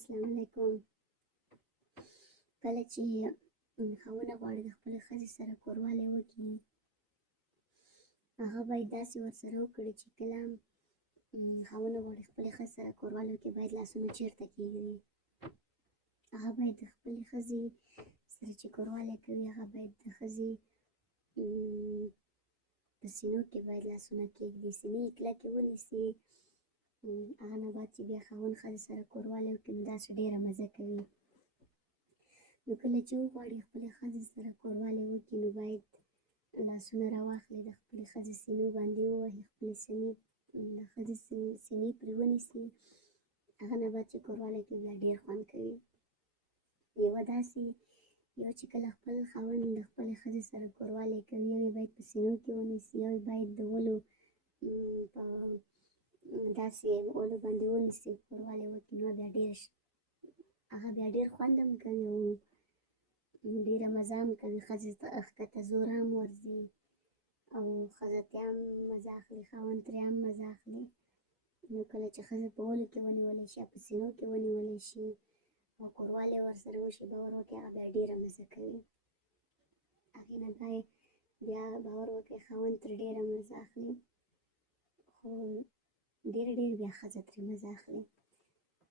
السلام علیکم. کله چې خاوند غواړي د خپلې ښځې سره کوروالی وکړي، هغه باید داسې ورسره وکړي چې کله خاوند غواړي خپلې ښځې سره کوروالی وکړي، باید لاسونه چېرته کېږدي. هغه باید د خپلې ښځې سره چې کوروالی کوي، هغه باید د ښځې په سینو کې باید لاسونه کېږدي، سینې یې کلکې ونیسي. هغه نه بعد چې بیا خاوند ښځې سره کوروالی وکړي، نو داسې ډېره مزه کوي. نو کله چې وغواړي خپلې ښځې سره کوروالی وکړي، نو باید لاسونه راواخلي، د خپلې ښځې سینو باندې ووهي، خپلې سینې د ښځې سینې پرې ونیسي. هغه نه بعد چې کوروالی کوي، بیا ډېر خوند کوي. یو چې کله خپل خاوند د خپلې ښځې سره کوروالی کوي، یو یې باید په سینو کې ونیسي، یو یې باید د ولو په داسې ولو باندې ونیسي، کوروالی وکړي، نو هغه بیا ډېر خوند هم کوي او ډېره مزه هم کوي. ښځې ته ښکته زور هم ورځي او ښځه ترې هم مزه اخلي، خاوند ترې هم مزه اخلي. نو کله چې ښځه په ولو کې ونیولی شي، په سینو کې ونیولی شي او کوروالی ورسره وشي، باور وکړئ هغه بیا ډېره مزه کوي. هغې نه بیا باور وکړئ خاوند ترې ډېره مزه اخلي، خو ډېر بیا ښځه ترې مزه اخلي.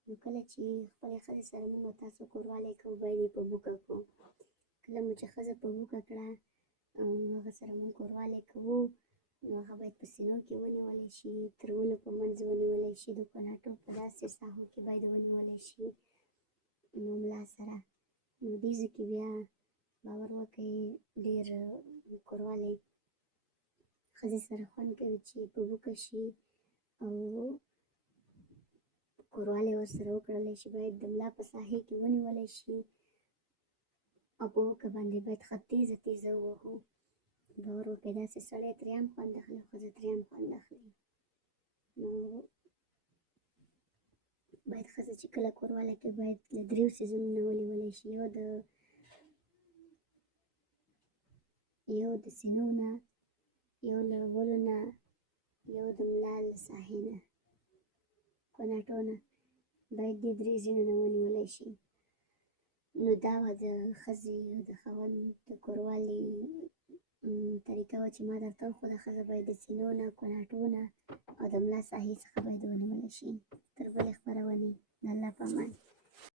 نو کله چې خپلې ښځې سره موږ او تاسو کوروالی کوو، باید یې په بوکه کړو. کله مو چې ښځه په بوکه کړه او هغه سره موږ کوروالی کوو، نو هغه باید په سینو کې ونیولی شي، تر ولو په منځ ونیولی شي، د کوناټو په داسې ساحو کې باید ونیولی شي، نو ملا سره. نو دې ځای کې بیا باور وکړئ ډېر کوروالی ښځې سره خوند کوي چې په بوکه شي او کوروالی ورسره وکړلی شي. باید د ملا په ساحې کې ونیولی شي او په بوکه باندې باید ښه تیزه ووهو. باور وکړئ داسې سړی ترې هم خوند اخلي او ښځه ترې هم خوند اخلي. نو باید ښځه چې کله کوروالی کوي، باید له 3 څیزونو نه ونیولی شي. یو د سینو نه، یو له ولو نه، یو د ملا له ساحې نه، کوناټو نه، باید دې 3 ځایونو نه ونیولی شي. نو دا وه د ښځې او د خاوند د کوروالی طریقه وه چې ما درته وښوده. ښځه باید د سینو نه، کوناټو نه او د ملا ساحې څخه باید ونیولی شي. تر بلې خپرونې، د الله په امان.